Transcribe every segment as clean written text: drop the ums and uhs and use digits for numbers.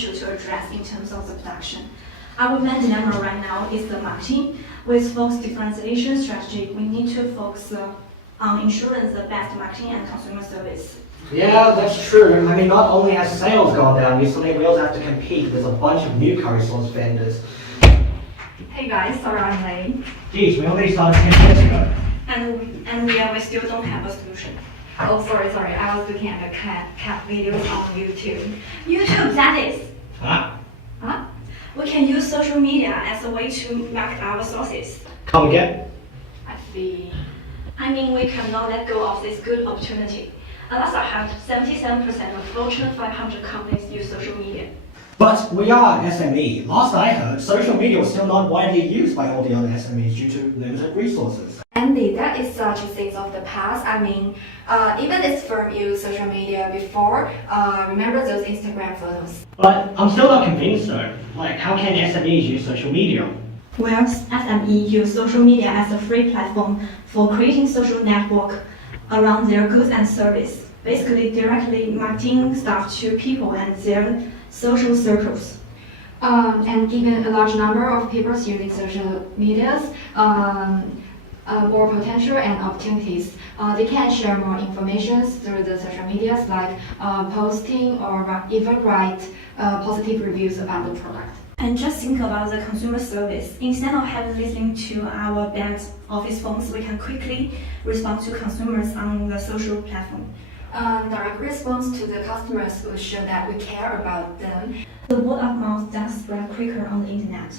issue to address in terms of the production. Our main dilemma right now is the marketing. With focus differentiation strategy, we need to focus on ensuring the best marketing and consumer service. Yeah, that's true. I mean, not only has sales gone down recently, we also have to compete with a bunch of new curry sauce vendors. Hey guys, sorry I'm late. Geez, we only started 10 minutes ago. And we still don't have a solution. Oh, sorry. I was looking at the cat videos on YouTube. YouTube, that is. Huh? Huh? We can use social media as a way to market our sources. Come again? I see. I mean, we cannot let go of this good opportunity. Last I heard, 77% of Fortune 500 companies use social media. But we are SME. Last I heard, social media was still not widely used by all the other SMEs due to limited resources. Andy, that is such a thing of the past. I mean, even this firm used social media before. Remember those Instagram photos? But I'm still not convinced though. Like, how can SMEs use social media? Well, SME use social media as a free platform for creating social network around their goods and service, basically directly marketing stuff to people and their social circles. And given a large number of people using social medias, more potential and opportunities. They can share more information through the social medias like posting or even write positive reviews about the product. And just think about the consumer service. Instead of listening to our bank's office phones, we can quickly respond to consumers on the social platform. Direct response to the customers will show that we care about them. The word of mouth does spread quicker on the internet.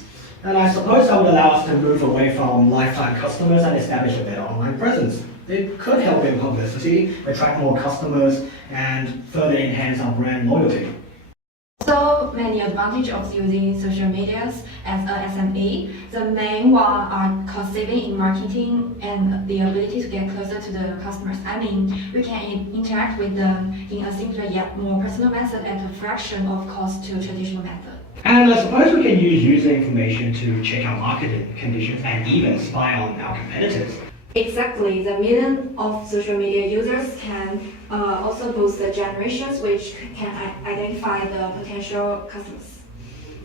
And I suppose that would allow us to move away from lifetime customers and establish a better online presence. It could help in publicity, attract more customers, and further enhance our brand loyalty. So many advantages of using social medias as a SME. The main one are cost saving in marketing and the ability to get closer to the customers. I mean, we can interact with them in a simpler yet more personal method at a fraction of cost to traditional method. And I suppose we can use user information to check our market conditions and even spy on our competitors. Exactly. The million of social media users can also boost the generations which can identify the potential customers.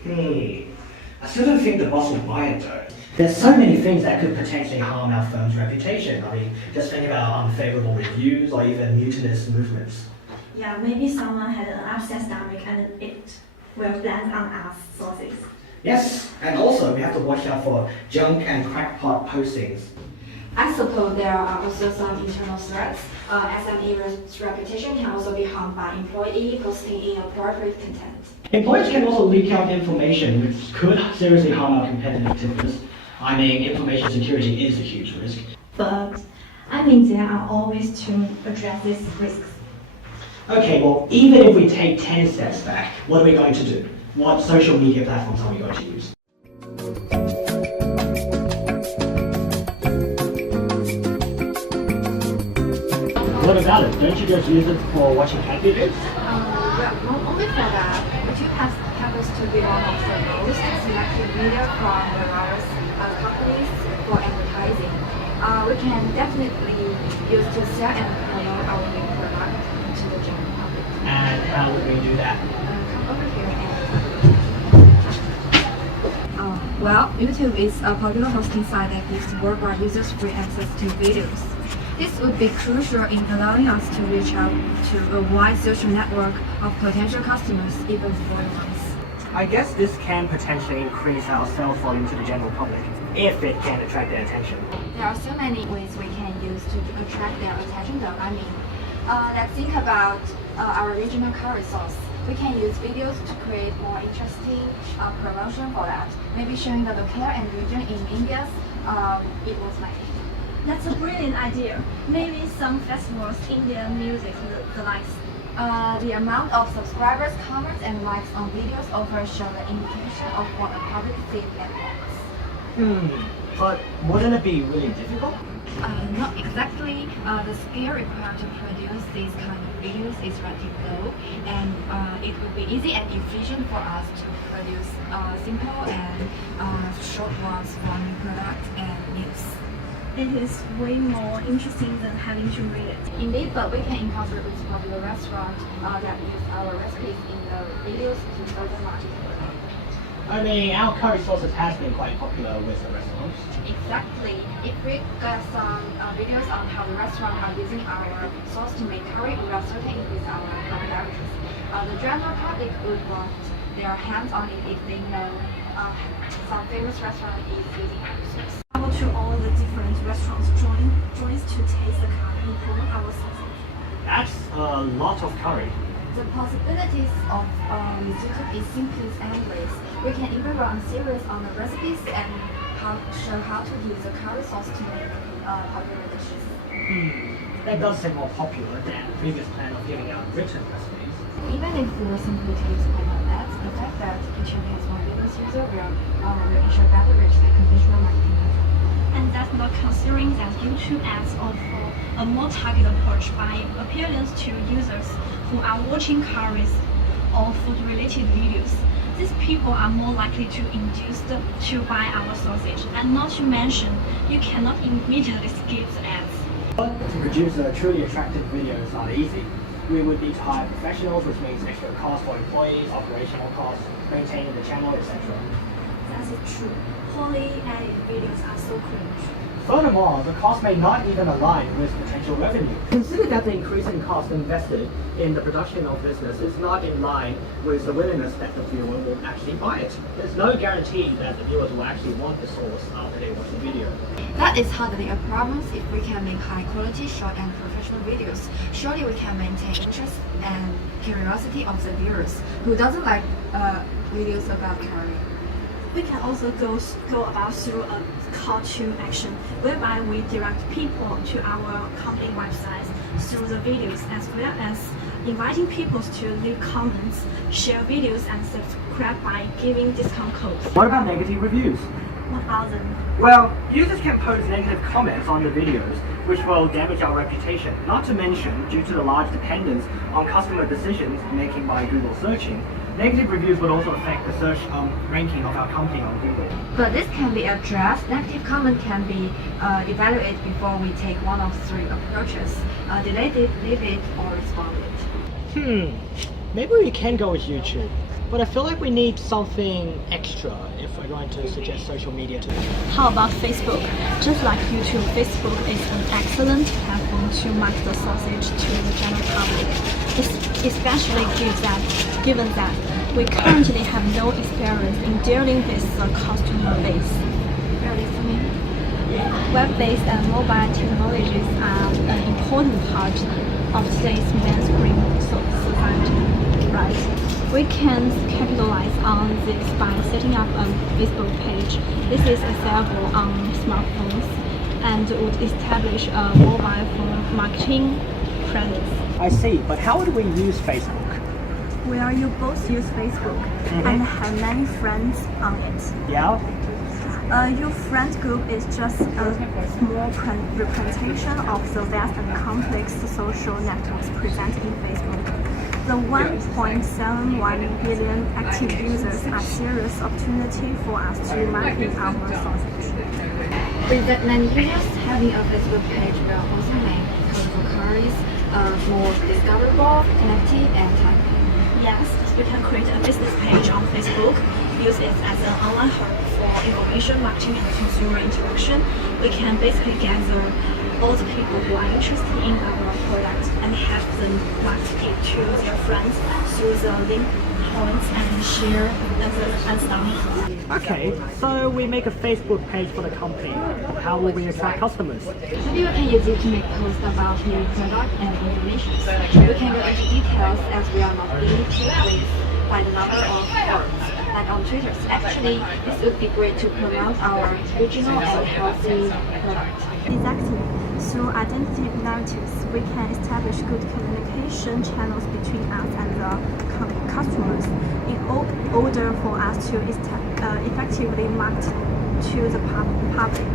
I still don't think the boss will buy it though. There's so many things that could potentially harm our firm's reputation. I mean, just think about unfavorable reviews or even mutinous movements. Yeah, maybe someone had an upset stomach and it will land on our sources. Yes, and also we have to watch out for junk and crackpot postings. I suppose there are also some internal threats. SME reputation can also be harmed by employee posting inappropriate content. Employees can also leak out information which could seriously harm our competitiveness. I mean, information security is a huge risk. But I mean, there are always to address these risks. Okay, well, even if we take 10 steps back, what are we going to do? What social media platforms are we going to use? What about it? Don't you just use it for watching cat videos? Well, not only for that, YouTube happens to be one of the most selected media from the various companies for advertising. We can definitely use to sell and promote our new product to the general public. And how would we do that? Come over here and well, YouTube is a popular hosting site that gives worldwide users free access to videos. This would be crucial in allowing us to reach out to a wide social network of potential customers, even foreign ones. I guess this can potentially increase our sales volume to the general public, if it can attract their attention. There are so many ways we can use to attract their attention though. I mean, let's think about our regional curry sauce. We can use videos to create more interesting promotion for that. Maybe showing the local and region in India's it was my name. That's a brilliant idea. Maybe some festivals, Indian music, the likes. The amount of subscribers, comments, and likes on videos often show the indication of what a public sees and wants. But wouldn't it be really difficult? Not exactly. The scale required to produce these kind of videos is relatively low, and it would be easy and efficient for us to produce simple and short ones for new products and news. It is way more interesting than having to read it. Indeed, but we can incorporate with popular restaurants that use our recipes in the videos to further market. I mean, our curry sauces has been quite popular with the restaurants. Exactly. If we get some videos on how the restaurant are using our sauce to make curry, we are certainly increase our popularities. The general public would want their hands on it if they know some famous restaurant is using our sauce. Travel to all the different restaurants joins to taste the curry and promote our sausage. That's a lot of curry. The possibilities of risotto is simply endless. We can even run series on the recipes and show how to use the curry sauce to make popular dishes. That does seem more popular than the previous plan of giving out written recipes. Even if we simply taste on ads, the fact that YouTube has more business user will making sure better reach the conventional marketing method. And that's not considering that YouTube ads offer a more targeted approach by appealing to users who are watching curries or food-related videos. These people are more likely to induce to buy our sausage, and not to mention, you cannot immediately skip the ads. But to produce a truly attractive video is not easy. We would need to hire professionals, which means extra costs for employees, operational costs, maintaining the channel, etc. That's true. Poorly edited videos are so cringe. Furthermore, the cost may not even align with potential revenue. Consider that the increasing cost invested in the production of business is not in line with the willingness that the viewer will actually buy it. There's no guarantee that the viewers will actually want the source after they watch the video. That is hardly a problem if we can make high quality, short and professional videos. Surely we can maintain interest and curiosity of the viewers who doesn't like videos about curry. We can also go about through a call to action, whereby we direct people to our company websites through the videos, as well as inviting people to leave comments, share videos, and subscribe by giving discount codes. What about negative reviews? What about them? Well, users can post negative comments on the videos, which will damage our reputation, not to mention, due to the large dependence on customer decisions making by Google searching. Negative reviews would also affect the search ranking of our company on Google. But this can be addressed. Negative comment can be evaluated before we take one of three approaches: delete it, leave it, or respond it. Maybe we can go with YouTube, but I feel like we need something extra if we're going to suggest social media to them. How about Facebook? Just like YouTube, Facebook is an excellent platform to market the sausage to the general public, especially given that we currently have no experience in dealing with the customer base. Web-based and mobile technologies are an important part of today's mainstream society, right? We can capitalize on this by setting up a Facebook page. This is available on smartphones and would establish a mobile phone marketing presence. I see, but how would we use Facebook? Well, you both use Facebook and have many friends on it. Yeah? Your friend group is just a small representation of the vast and complex social networks present in Facebook. The 1.71 billion active users are serious opportunity for us to market our sausage. With that many users, having a Facebook page will also make Colourful Curries more discoverable, connected, and timely. Yes, we can create a business page on Facebook, use it as an online hub for information, marketing, and consumer interaction. We can basically gather all the people who are interested in our product and have them market it to their friends through the link points and share and stuff. Okay, so we make a Facebook page for the company. How will we attract customers? Maybe we can use it to make posts about new product and information. We can go into details as we are not limited by the number of words, like on Twitter. Actually, this would be great to promote our original and healthy product. Exactly. Through identity narratives, we can establish good communication channels between us and the customers in order for us to effectively market to the public.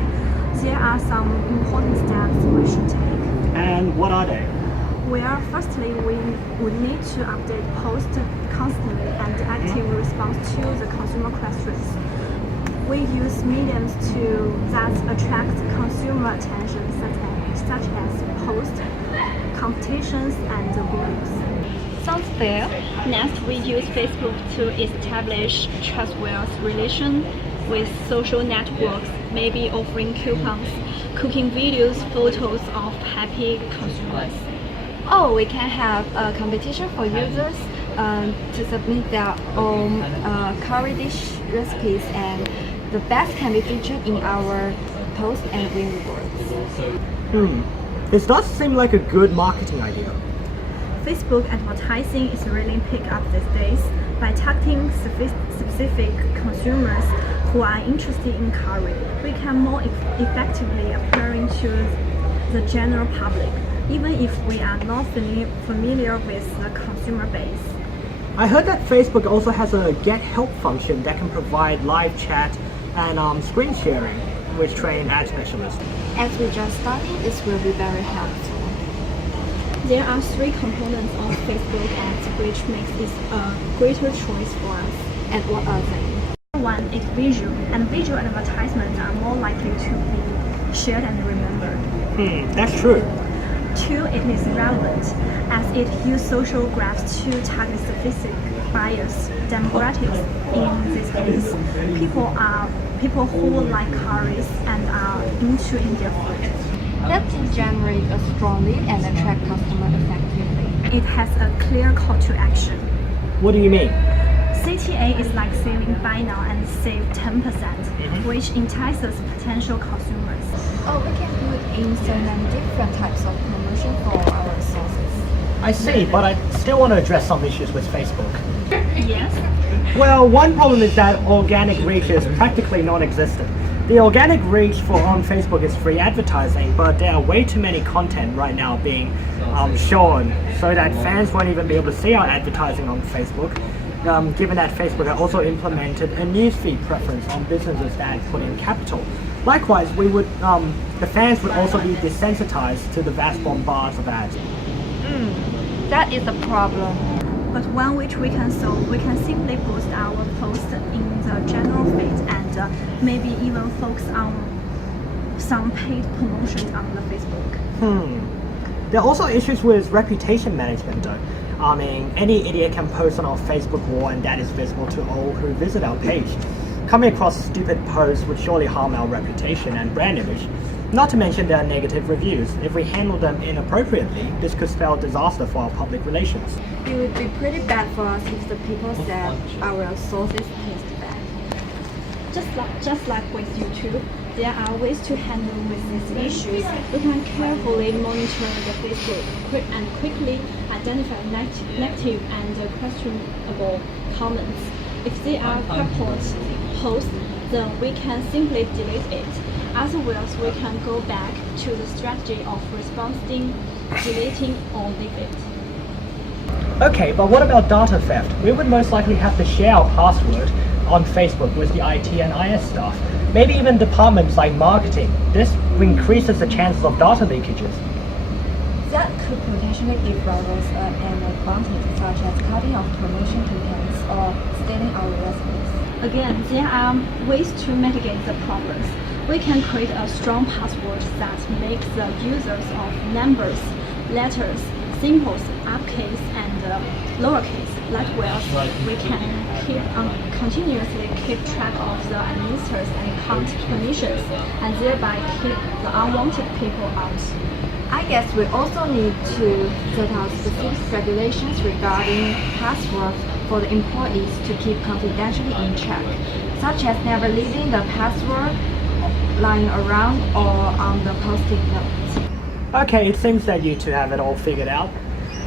There are some important steps we should take. And what are they? Well, firstly, we would need to update posts constantly and actively respond to the consumer questions. We use mediums that attract consumer attention such as posts, competitions, and groups. Sounds fair. Next, we use Facebook to establish trustworthy relations with social networks, maybe offering coupons, cooking videos, photos of happy consumers. Oh, we can have a competition for users to submit their own curry dish recipes, and the best can be featured in our post and win rewards. This does seem like a good marketing idea. Facebook advertising is really picked up these days by targeting specific consumers who are interested in curry. We can more effectively appealing to the general public, even if we are not familiar with the consumer base. I heard that Facebook also has a get help function that can provide live chat and screen sharing with trained ad specialists. As we just started, this will be very helpful. There are three components of Facebook ads which makes it a greater choice for us. And what are they? One is visual, and visual advertisements are more likely to be shared and remembered. That's true. Two, it is relevant, as it uses social graphs to target specific buyers, demographics. In this case, people who like curries and are into Indian food. That can generate a strong lead and attract customers effectively. It has a clear call to action. What do you mean? CTA is like saving buy now and save 10%, which entices potential consumers. Oh, we can put in so many different types of promotion for our resources. I see, but I still want to address some issues with Facebook. Yes? Well, one problem is that organic reach is practically non-existent. The organic reach for on Facebook is free advertising, but there are way too many content right now being shown, so that fans won't even be able to see our advertising on Facebook. Given that Facebook has also implemented a newsfeed preference on businesses that put in capital. Likewise, the fans would also be desensitized to the vast bombards of ads. That is a problem. But one which we can solve, we can simply boost our post in the general feed and maybe even focus on some paid promotions on the Facebook. There are also issues with reputation management though. I mean, any idiot can post on our Facebook wall and that is visible to all who visit our page. Coming across stupid posts would surely harm our reputation and brand image. Not to mention there are negative reviews. If we handle them inappropriately, this could spell disaster for our public relations. It would be pretty bad for us if the people said our sauces taste bad. Just like with YouTube, there are ways to handle with these issues. We can carefully monitor the Facebook and quickly identify negative and questionable comments. If they are purport posts, then we can simply delete it. Otherwise, we can go back to the strategy of responding, deleting, or leave it. Okay, but what about data theft? We would most likely have to share our password on Facebook with the IT and IS staff. Maybe even departments like marketing. This increases the chances of data leakages. That could potentially give rivals an advantage, such as cutting off promotion campaigns or stealing our recipes. Again, there are ways to mitigate the problems. We can create a strong password that makes the users of numbers, letters, symbols, uppercase, and lowercase. Likewise, we can continuously keep track of the administrators and count permissions, and thereby keep the unwanted people out. I guess we also need to set out specific regulations regarding passwords for the employees to keep confidentiality in check, such as never leaving the password lying around or on the post-it note. Okay, it seems that you two have it all figured out.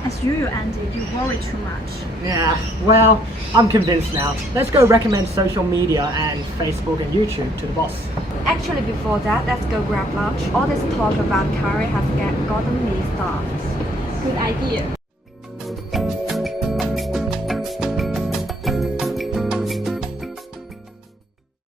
As usual, Andy, you worry too much. Yeah, well, I'm convinced now. Let's go recommend social media and Facebook and YouTube to the boss. Actually, before that, let's go grab lunch. All this talk about curry has gotten me starved. Good idea.